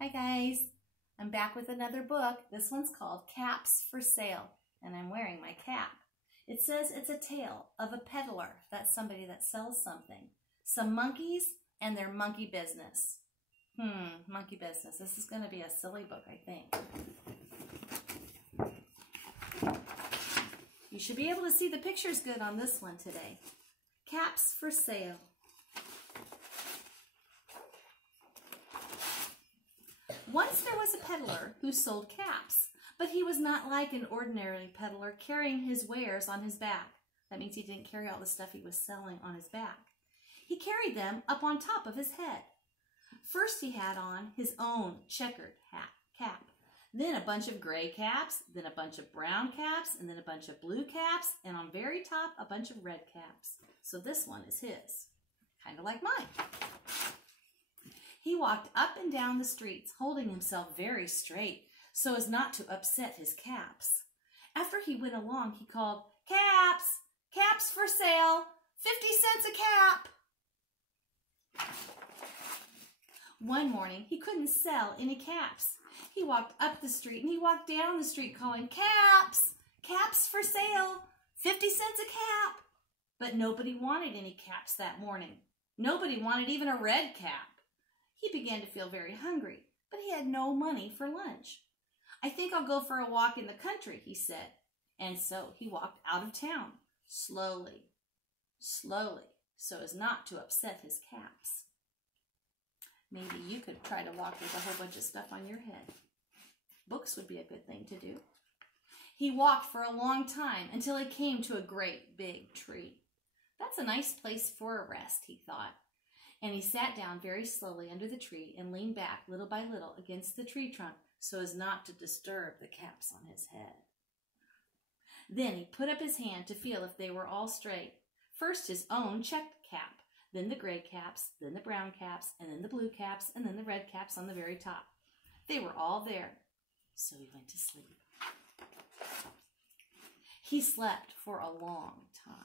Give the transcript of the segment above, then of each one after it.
Hi guys, I'm back with another book. This one's called Caps for Sale, and I'm wearing my cap. It says it's a tale of a peddler, that's somebody that sells something, some monkeys, and their monkey business. Monkey business. This is going to be a silly book, I think. You should be able to see the pictures good on this one today. Caps for Sale. Once there was a peddler who sold caps, but he was not like an ordinary peddler carrying his wares on his back. That means he didn't carry all the stuff he was selling on his back. He carried them up on top of his head. First he had on his own checkered cap, then a bunch of gray caps, then a bunch of brown caps, and then a bunch of blue caps, and on very top a bunch of red caps. So this one is his, kind of like mine. He walked up and down the streets, holding himself very straight so as not to upset his caps. After he went along, he called, "Caps! Caps for sale! 50 cents a cap!" One morning, he couldn't sell any caps. He walked up the street and he walked down the street calling, "Caps! Caps for sale! 50 cents a cap!" But nobody wanted any caps that morning. Nobody wanted even a red cap. He began to feel very hungry, but he had no money for lunch. "I think I'll go for a walk in the country," he said. And so he walked out of town, slowly, so as not to upset his caps. Maybe you could try to walk with a whole bunch of stuff on your head. Books would be a good thing to do. He walked for a long time until he came to a great big tree. That's a nice place for a rest, he thought. And he sat down very slowly under the tree and leaned back little by little against the tree trunk so as not to disturb the caps on his head. Then he put up his hand to feel if they were all straight. First his own checked cap, then the gray caps, then the brown caps, and then the blue caps, and then the red caps on the very top. They were all there, so he went to sleep. He slept for a long time.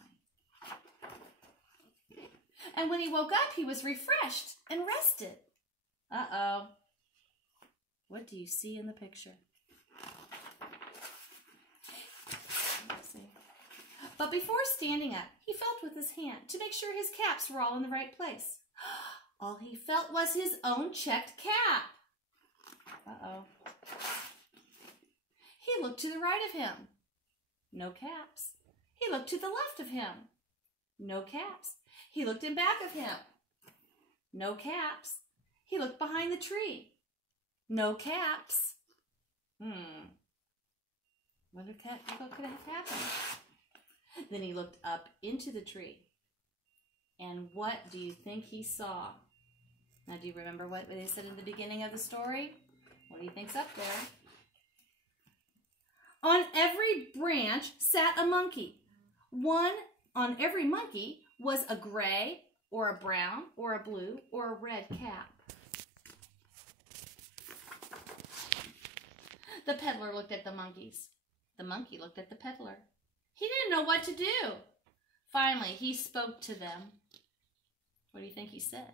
And when he woke up, he was refreshed and rested. Uh-oh. What do you see in the picture? Let's see. But before standing up, he felt with his hand to make sure his caps were all in the right place. All he felt was his own checked cap. Uh-oh. He looked to the right of him. No caps. He looked to the left of him. No caps. He looked in back of him. No caps. He looked behind the tree. No caps. What could have happened? Then he looked up into the tree. And what do you think he saw? Now, do you remember what they said in the beginning of the story? What do you think's up there? On every branch sat a monkey. One on every monkey was a gray or a brown or a blue or a red cap. The peddler looked at the monkeys. The monkey looked at the peddler. He didn't know what to do. Finally, he spoke to them. What do you think he said?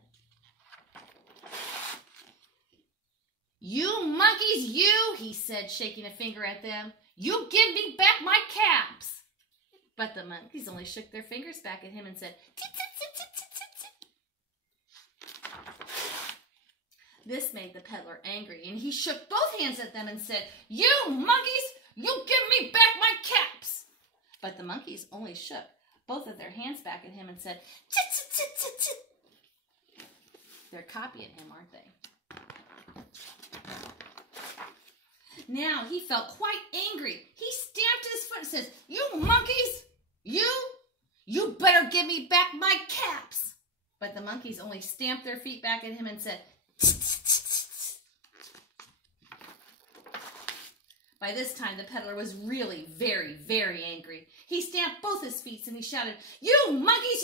"You monkeys, you," he said, shaking a finger at them. "You give me back my caps." But the monkeys only shook their fingers back at him and said, "Tit, tit, tit, tit, tit, tit, tit." This made the peddler angry, and he shook both hands at them and said, "You monkeys, you give me back my caps." But the monkeys only shook both of their hands back at him and said, "Tit, tit, tit, tit, tit." They're copying him, aren't they? Now he felt quite angry. He stamped his foot and says, "You monkeys, you better give me back my caps." But the monkeys only stamped their feet back at him and said, "Tsk, tsk, tsk, tsk." By this time, the peddler was really very, very angry. He stamped both his feet and he shouted, "You monkeys,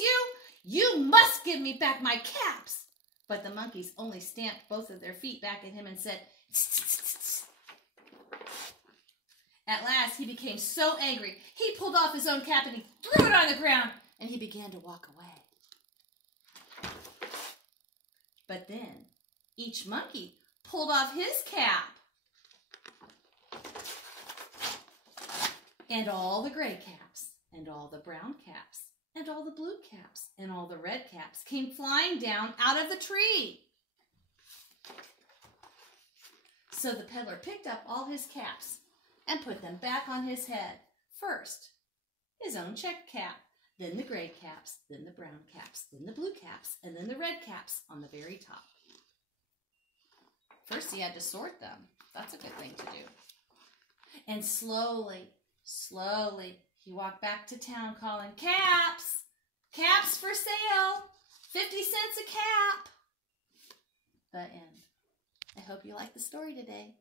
you must give me back my caps." But the monkeys only stamped both of their feet back at him and said, "Tsk, tsk, tsk, tsk." At last, he became so angry, he pulled off his own cap and he threw it on the ground, and he began to walk away. But then, each monkey pulled off his cap. And all the gray caps, and all the brown caps, and all the blue caps, and all the red caps came flying down out of the tree. So the peddler picked up all his caps and put them back on his head. First, his own check cap, then the gray caps, then the brown caps, then the blue caps, and then the red caps on the very top. First, he had to sort them. That's a good thing to do. And slowly, he walked back to town calling, caps! Caps for sale! 50 cents a cap! The end. I hope you liked the story today.